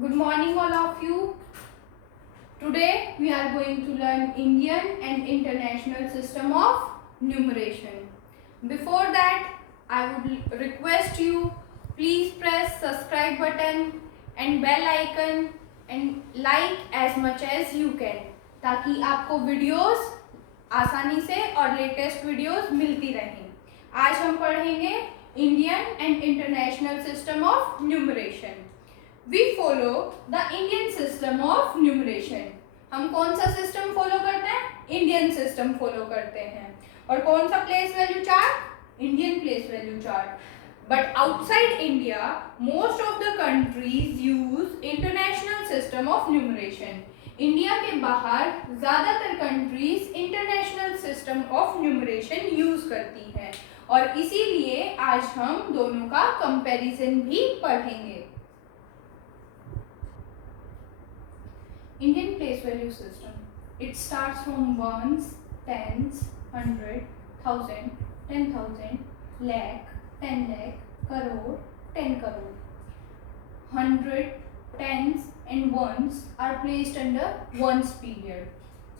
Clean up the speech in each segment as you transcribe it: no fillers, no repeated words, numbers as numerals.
Good morning all of you. Today we are going to learn Indian and international system of numeration. Before that, I would request you please press subscribe button and bell icon and like as much as you can ताकि आपको videos आसानी से और latest videos मिलती रहें. आज हम पढ़ेंगे Indian and international system of numeration. We follow the Indian system of numeration. हम कौन सा सिस्टम फॉलो करते हैं? इंडियन सिस्टम फॉलो करते हैं. और कौन सा place value chart? Indian place value chart. But outside India most of the countries use international system of numeration. India के बाहर ज्यादातर countries international system of numeration use करती हैं और इसीलिए आज हम दोनों का कंपैरिजन भी पढ़ेंगे. Indian place value system. It starts from ones, tens, 100, 1000, 10,000, lakh, 10 lakh, crore, 10 crore. 100, tens and ones are placed under ones period.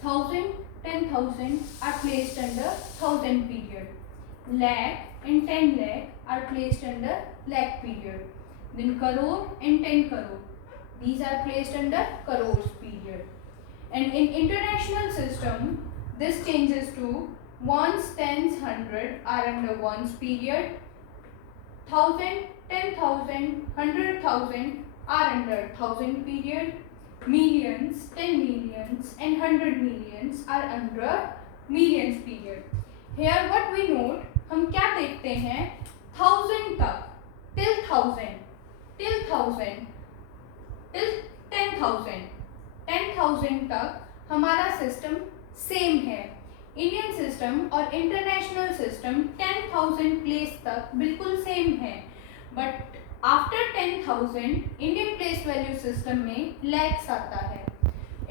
1000, 10,000 are placed under thousand period. Lakh and 10 lakh are placed under lakh period. Then crore and 10 crore. These are placed under crores period. And in international system, this changes to ones, tens, 100 are under ones period. 1000, 10,000, 100,000 are under thousand period. Millions, 10 millions and 100 millions are under millions period. Here what we note, हम क्या देखते हैं? 1000 तक, till 1000, till 1000. till 10,000 10,000 तक हमारा system same है. Indian system और international system 10,000 place तक बिल्कुल सेम है. But after 10,000 Indian place value system में लैक्स आता है.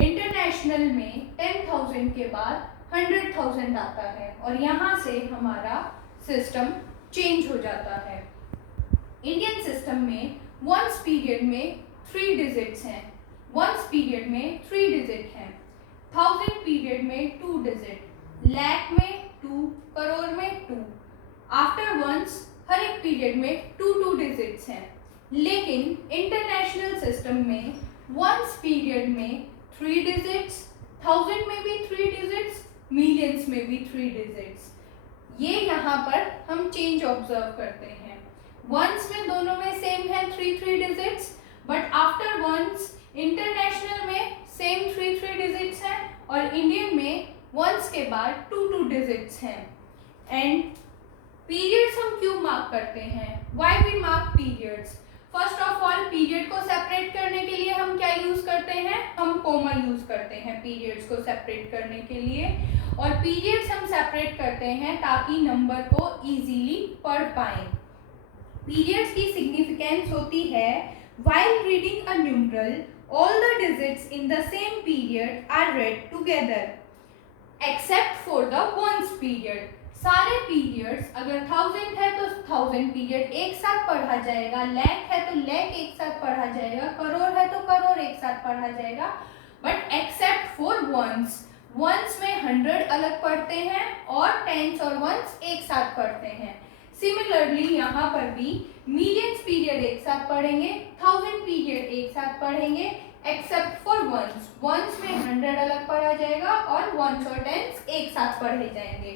इंटरनेशनल में 10,000 के बाद 100,000 आता है और यहाँ से हमारा सिस्टम चेंज हो जाता है. इंडियन सिस्टम में वंस पीरियड में 3 डिजिट्स हैं. वंस पीरियड में 3 डिजिट हैं. 1000 पीरियड में 2 डिजिट. लैख में 2, करोड़ में 2. आफ्टर वंस हर एक पीरियड में 2 डिजिट्स हैं. लेकिन इंटरनेशनल सिस्टम में वंस पीरियड में 3 डिजिट्स, 1000 में भी 3 डिजिट्स, मिलियंस में भी 3 डिजिट्स. ये यहाँ पर हम चेंज ऑब्जर्व करते हैं. वंस में दोनों में सेम है 3 digits, but after once international में सेम 3 डिजिट्स हैं और इंडियन में वंस के बाद 2 डिजिट्स हैं. एंड पीरियड्स हम क्यों मार्क करते हैं? Why we mark periods? First of all period को सेपरेट करने के लिए हम क्या यूज करते हैं? हम कोमा यूज करते हैं पीरियड्स को सेपरेट करने के लिए. और पीरियड्स हम सेपरेट करते हैं ताकि नंबर को इजीली पढ़ पाएं. पीरियड्स की सिग्निफिकेंस होती है while reading a numeral, all the digits in the same period are read together, except for the ones period. सारे periods अगर 1000 है तो 1000 period एक साथ पढ़ा जाएगा, lakh है तो lakh एक साथ पढ़ा जाएगा, करोड़ है तो करोड़ एक साथ पढ़ा जाएगा. But except for ones, ones में 100 अलग पढ़ते हैं और tens और ones एक साथ पढ़ते हैं. सिमिलरली यहाँ पर भी मिलियंस पीरियड एक साथ पढ़ेंगे, 1000 पीरियड एक साथ पढ़ेंगे, एक्सेप्ट फॉर वंस. वंस में 100 अलग पढ़ा जाएगा और वंस और टेंस एक साथ पढ़े जाएंगे.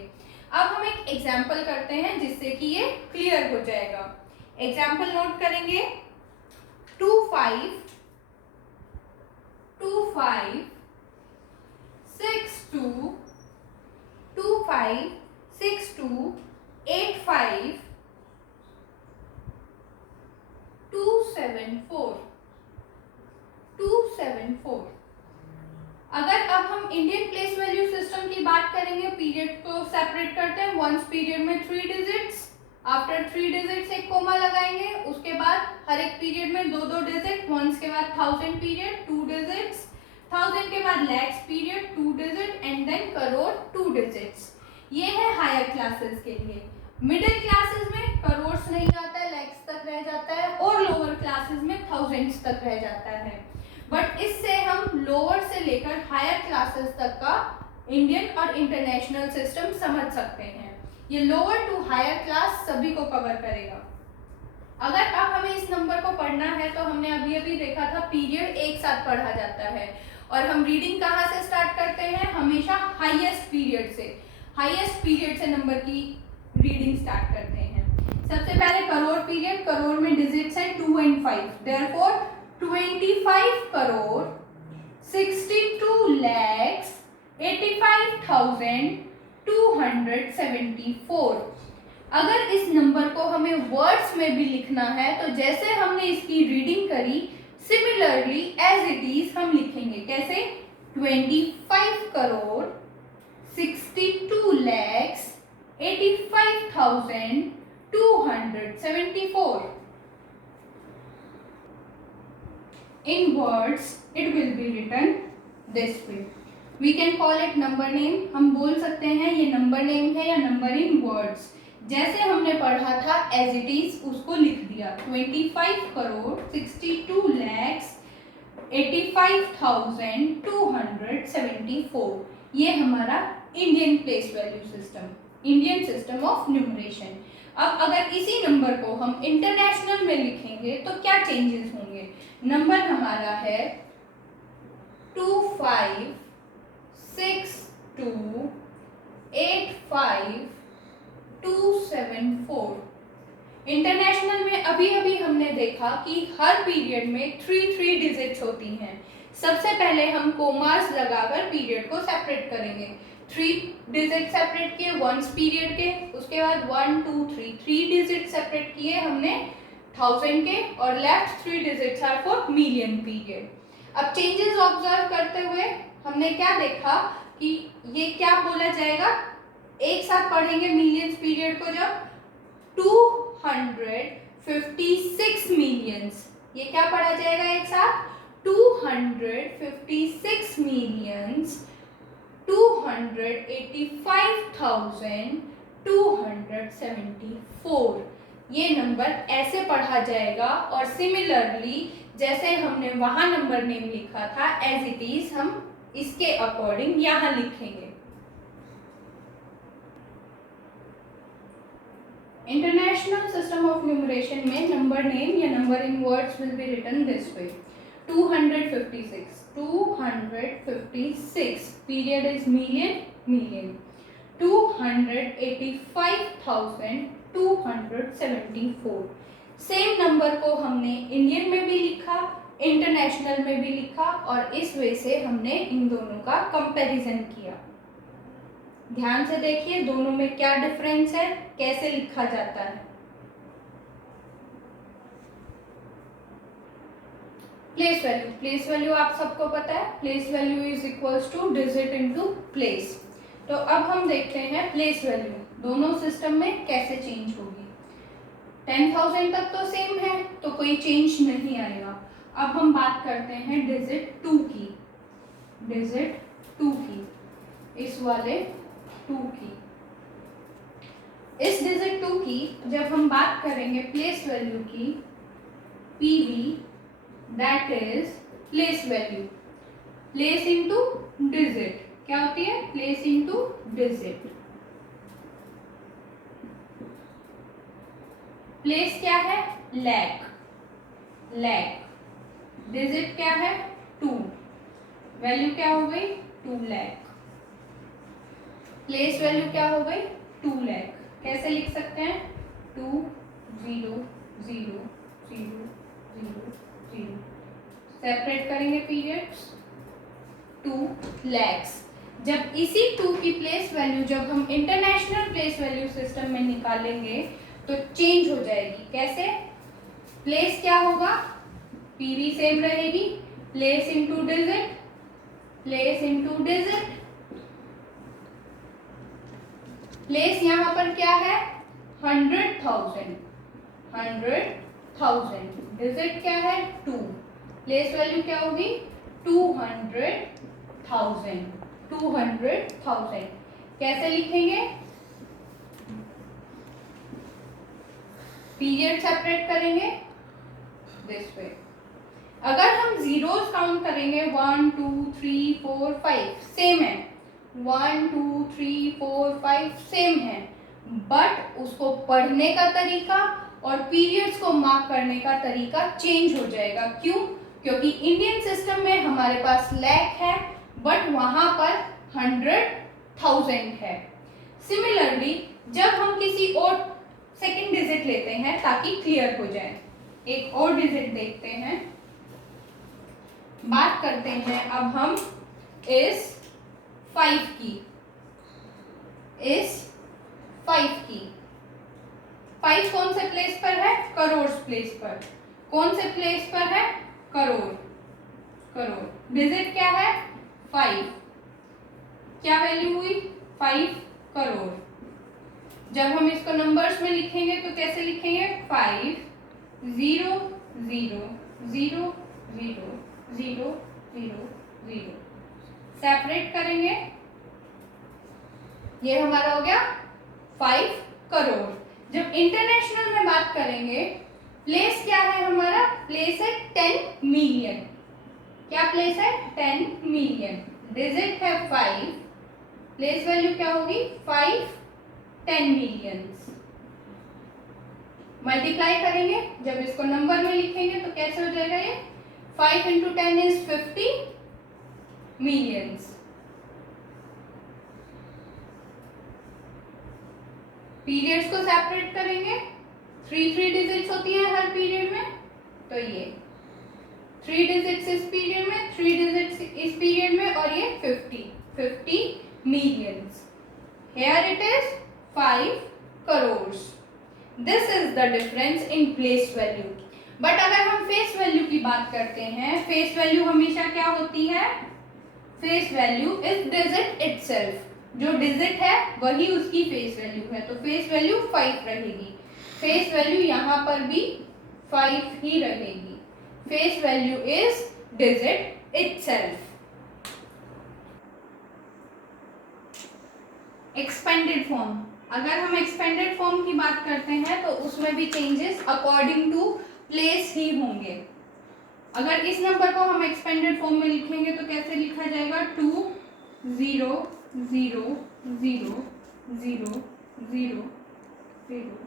अब हम एक एग्जाम्पल करते हैं जिससे कि ये क्लियर हो जाएगा. एग्जाम्पल नोट करेंगे. 25 25 62 25 62 85 274 274. अगर अब हम इंडियन प्लेस वैल्यू सिस्टम की बात करेंगे, पीरियड को सेपरेट करते हैं. वंस पीरियड में 3 डिजिट्स, आफ्टर 3 डिजिट्स एक कोमा लगाएंगे, उसके बाद हर एक पीरियड में 2 डिजिट. वंस के बाद 1000 पीरियड 2 डिजिट्स, 1000 के बाद lakhs period 2 digit and then crore 2 digits. ये है हायर क्लासेस के लिए. मिडिल क्लासेस में करोड़ नहीं आता है, लैक्स तक रह जाता है और लोअर क्लासेस में थाउजेंड्स तक रह जाता है. बट इससे हम लोअर से लेकर हायर क्लासेस तक का इंडियन और इंटरनेशनल सिस्टम समझ सकते हैं। ये लोअर टू हायर क्लास सभी को कवर करेगा। अगर अब हमें इस नंबर को पढ़ना है तो हमने अभी अभी देखा था पीरियड एक साथ पढ़ा जाता है, और हम रीडिंग कहाँ से स्टार्ट करते हैं? हमेशा हाईएस्ट पीरियड से। हाईएस्ट पीरियड से नंबर की रीडिंग स्टार्ट करते हैं। सबसे पहले करोड़ पीरियड, करोड़ में डिजिट्स है 2 and 5, देयरफॉर 25 करोड़ 62,85,274। अगर इस नंबर को हमें वर्ड्स में भी लिखना है तो जैसे हमने इसकी रीडिंग करी, सिमिलरली एज इट इज हम लिखेंगे। कैसे? 25 crore 62,85,274। In words, it will be written this way. We can call it number name. हम बोल सकते हैं ये नंबर नेम है या नंबर इन वर्ड्स। जैसे हमने पढ़ा था एज इट इज उसको लिख दिया। 25 करोड़ 62,85,274। ये हमारा Indian place value system, Indian system of numeration. अब अगर इसी नंबर को हम इंटरनेशनल में लिखेंगे तो क्या चेंजेस होंगे? नंबर हमारा है 2562,85,274। इंटरनेशनल में अभी अभी हमने देखा कि हर पीरियड में 3 डिजिट्स होती हैं। सबसे पहले हम कोमास लगाकर पीरियड को सेपरेट करेंगे। 3 डिजिट सेपरेट किए वंस पीरियड के, उसके बाद 1 2 3 डिजिट सेपरेट किए हमने 1000 के, और left 3 digits are for million period. अब चेंजेस ऑब्जर्व करते हुए हमने क्या देखा कि ये क्या बोला जाएगा? एक साथ पढ़ेंगे मिलियंस पीरियड को जब 256 मिलियंस, ये क्या पढ़ा जाएगा एक साथ? 256 मिलियंस 285,274। ये नंबर ऐसे पढ़ा जाएगा। और सिमिलरली जैसे हमने वहां नंबर नेम लिखा था एज इट इज हम इसके अकॉर्डिंग यहां लिखेंगे। इंटरनेशनल सिस्टम ऑफ न्यूमरेशन में नंबर नेम या number in words will be written this way. 256 period is million 285,274। Same number को हमने इंडियन में भी लिखा, इंटरनेशनल में भी लिखा, और इस वे से हमने इन दोनों का कंपैरिजन किया। ध्यान से देखिए दोनों में क्या डिफरेंस है, कैसे लिखा जाता है। प्लेस वैल्यू आप सबको पता है। Place value is equals two digit into place. तो अब हम देखते हैं प्लेस वैल्यू दोनों सिस्टम में कैसे चेंज होगी। 10,000 तक तो सेम है तो कोई चेंज नहीं आएगा। अब हम बात करते हैं डिजिट 2 की, इस वाले 2 की। इस डिजिट 2 की जब हम बात करेंगे प्लेस वैल्यू की, PV that is place value, place into digit. क्या होती है? Place into digit. प्लेस क्या है? लैख। डिजिट क्या है? 2। वैल्यू क्या हो गई? 2 लाख। प्लेस वैल्यू क्या हो गई? 2 लाख। कैसे लिख सकते हैं? 2 0 0 0 0 0। सेपरेट करेंगे पीरियड्स। 2 lakhs। जब इसी 2 की प्लेस वैल्यू जब हम इंटरनेशनल प्लेस वैल्यू सिस्टम में निकालेंगे तो चेंज हो जाएगी। कैसे? प्लेस क्या होगा? पीवी सेम रहेगी, place into digit, place into digit. Place यहाँ पर क्या है? 100,000। डिजिट क्या है? 2। प्लेस वैल्यू क्या होगी? 200,000। कैसे लिखेंगे? पीरियड सेपरेट करेंगे दिस वे। अगर हम जीरोस काउंट करेंगे 1 2 3 4 5 सेम है, 1 2 3 4 5 सेम है, बट उसको पढ़ने का तरीका और पीरियड्स को मार्क करने का तरीका चेंज हो जाएगा। क्यों? क्योंकि इंडियन सिस्टम में हमारे पास लैख है बट वहां पर 100,000 है। सिमिलरली जब हम किसी और सेकंड डिजिट लेते हैं ताकि क्लियर हो जाए, एक और डिजिट देखते हैं, बात करते हैं अब हम इस 5 की, इस 5 की। 5 कौन से प्लेस पर है? करोड़ प्लेस पर। कौन से प्लेस पर है? करोड़, करोड़। डिजिट क्या है? 5। क्या वैल्यू हुई? 5 करोड़। जब हम इसको नंबर्स में लिखेंगे तो कैसे लिखेंगे? 5 0 0 0 0 0 0 0। सेपरेट करेंगे, ये हमारा हो गया 5 करोड़। जब इंटरनेशनल में बात करेंगे, प्लेस क्या है हमारा? प्लेस है 10 मिलियन। क्या प्लेस है? 10 मिलियन। डिजिट है 5, प्लेस वैल्यू क्या होगी? 5 10 मिलियंस। मल्टीप्लाई करेंगे, जब इसको नंबर में लिखेंगे तो कैसे हो जाएगा ये? 5 इंटू 10 इज 50 मिलियंस। पीरियड्स को सेपरेट करेंगे, 3 डिजिट्स होती है हर पीरियड में, तो ये 3 डिजिट्स इस पीरियड में, 3 डिजिट्स इस पीरियड में, और ये 50 millions. Here it is 5 crores. This is the difference in place value. But अगर हम फेस वैल्यू की बात करते हैं, फेस वैल्यू हमेशा क्या होती है? Face value is digit itself. जो डिजिट है वही उसकी फेस वैल्यू है, तो फेस वैल्यू 5 रहेगी। फेस वैल्यू यहाँ पर भी 5 ही रहेगी। Face value is digit itself. Expanded form, अगर हम एक्सपेंडेड फॉर्म की बात करते हैं तो उसमें भी चेंजेस अकॉर्डिंग टू प्लेस ही होंगे। अगर इस नंबर को हम एक्सपेंडेड फॉर्म में लिखेंगे तो कैसे लिखा जाएगा? 2 0 0 0 0 0 0।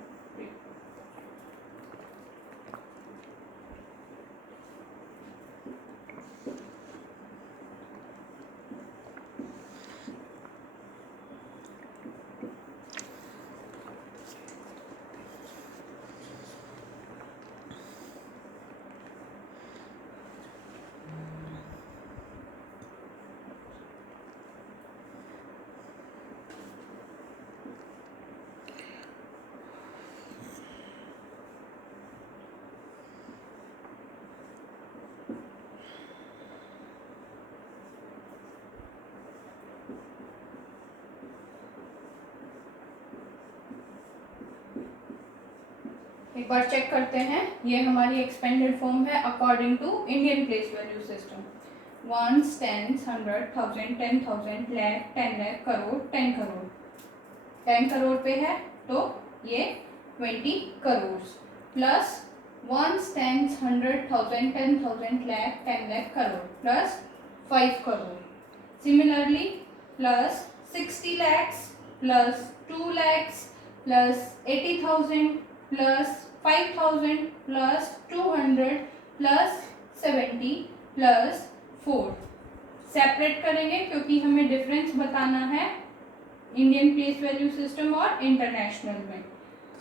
एक बार चेक करते हैं, ये हमारी एक्सपेंडेड फॉर्म है according to Indian place value system. 1 10 100 1000 10,000 lakh 10 lakh crore 10 crore. 10 crore पे है तो ये 20 crore plus 1 10 100 1000 10,000 lakh 10 lakh crore plus 5 crore. Similarly plus 60 lakhs plus 2 lakhs plus 80,000 plus 5,000 plus 200 plus 70 plus 4। Separate करेंगे क्योंकि हमें डिफरेंस बताना है इंडियन प्लेस वैल्यू सिस्टम और इंटरनेशनल में।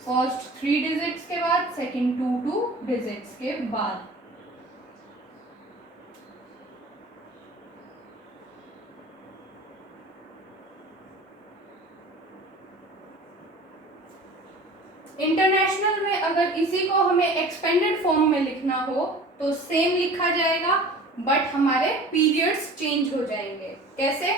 फर्स्ट 3 डिजिट्स के बाद, सेकंड 2 डिजिट्स के बाद। इंटरनेशनल में अगर इसी को हमें एक्सपेंडेड फॉर्म में लिखना हो तो सेम लिखा जाएगा, बट हमारे पीरियड्स चेंज हो जाएंगे। कैसे?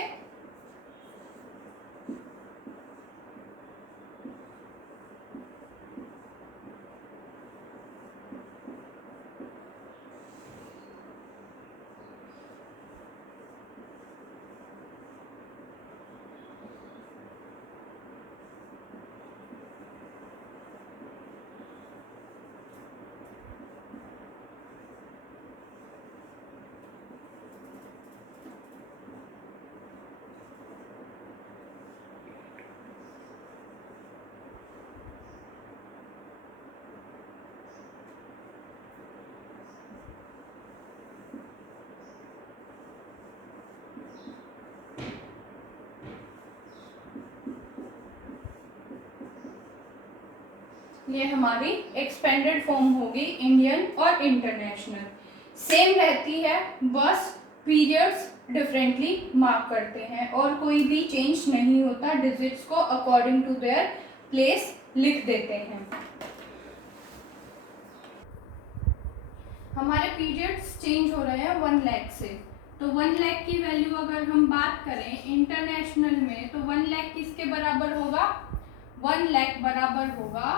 ये हमारी एक्सपेंडेड फॉर्म होगी इंडियन और इंटरनेशनल। सेम रहती है, बस पीरियड्स डिफरेंटली मार्क करते हैं और कोई भी चेंज नहीं होता, डिजिट्स को अकॉर्डिंग टू देयर प्लेस लिख देते हैं। हमारे पीरियड्स चेंज हो रहे हैं 1 लाख से, तो 1 लाख की वैल्यू अगर हम बात करें इंटरनेशनल में तो 1 लाख किसके बराबर होगा? 1 लाख बराबर होगा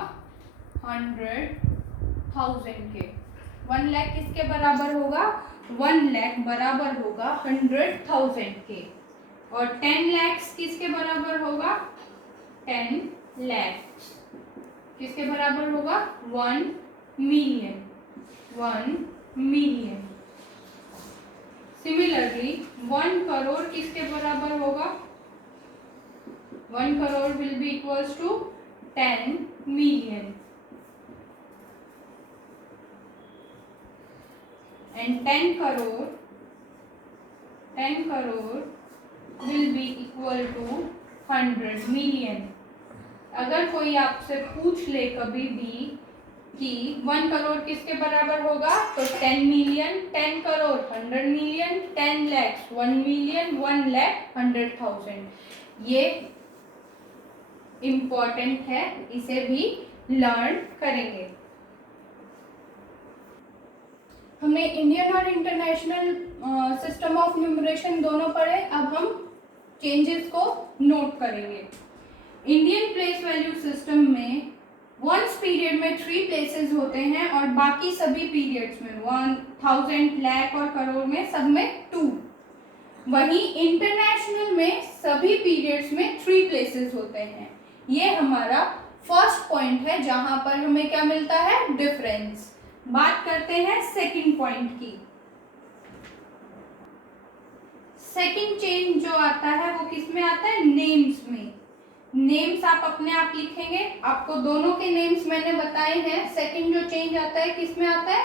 100,000 के। 1 लाख किसके बराबर होगा? 1 लाख बराबर होगा 100,000 के। और 10 लाख किसके बराबर होगा? 10 लाख किसके बराबर होगा? 1 मिलियन। 1 मिलियन। सिमिलरली 1 करोड़ किसके बराबर होगा? 1 crore will be equals to 10 million. And 10 crore will be equal to 100 million. अगर कोई आपसे पूछ ले कभी भी कि 1 करोड़ किसके बराबर होगा, तो 10 million, 10 crore 100 million, 10 lakh 1 million, 1 lakh 100,000। ये इम्पोर्टेंट है, इसे भी लर्न करेंगे। हमने इंडियन और इंटरनेशनल सिस्टम ऑफ न्यूमरेशन दोनों पढ़े, अब हम चेंजेस को नोट करेंगे। इंडियन प्लेस वैल्यू सिस्टम में वंस पीरियड में 3 प्लेसेस होते हैं और बाकी सभी पीरियड्स में 1000, लाख और करोड़ में सब में 2। वहीं इंटरनेशनल में सभी पीरियड्स में 3 प्लेसेस होते हैं। ये हमारा फर्स्ट पॉइंट है जहां पर हमें क्या मिलता है? डिफरेंस। बात करते हैं सेकंड पॉइंट की। सेकंड चेंज जो आता है वो किस में आता है? नेम्स में। नेम्स आप अपने आप लिखेंगे, आपको दोनों के नेम्स मैंने बताए हैं। सेकंड जो चेंज आता है किस में आता है?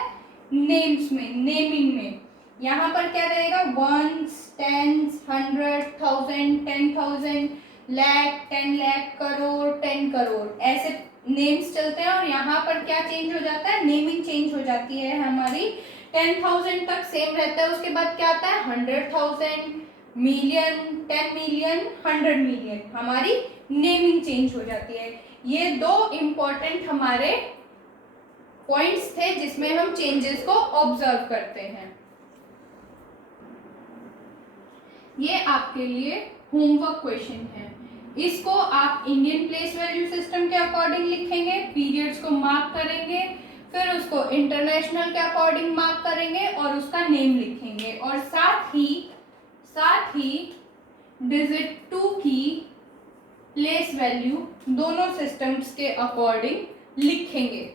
नेम्स में, नेमिंग में। यहाँ पर क्या रहेगा? वंस, टेंस, 100, 1000, 10,000, लाख, 10 लाख, करोड़, 10 करोड़, ऐसे नेम्स चलते हैं। और यहाँ पर क्या चेंज हो जाता है? नेमिंग चेंज हो जाती है हमारी। 10,000 तक सेम रहता है, उसके बाद क्या आता है? 100,000, मिलियन, 10 मिलियन, 100 मिलियन, हमारी नेमिंग चेंज हो जाती है। ये 2 इंपॉर्टेंट हमारे पॉइंट्स थे जिसमें हम चेंजेस को ऑब्जर्व करते हैं। ये आपके लिए होमवर्क क्वेश्चन है। इसको आप इंडियन प्लेस वैल्यू सिस्टम के अकॉर्डिंग लिखेंगे, पीरियड्स को मार्क करेंगे, फिर उसको इंटरनेशनल के अकॉर्डिंग मार्क करेंगे और उसका नेम लिखेंगे, और साथ ही डिजिट 2 की प्लेस वैल्यू दोनों सिस्टम्स के अकॉर्डिंग लिखेंगे।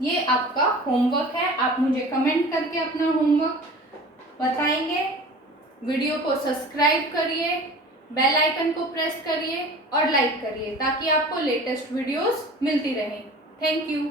ये आपका होमवर्क है। आप मुझे कमेंट करके अपना होमवर्क बताएंगे। वीडियो को सब्सक्राइब करिए, बेल आइकन को प्रेस करिए और लाइक करिए ताकि आपको लेटेस्ट वीडियोस मिलती रहें। Thank you.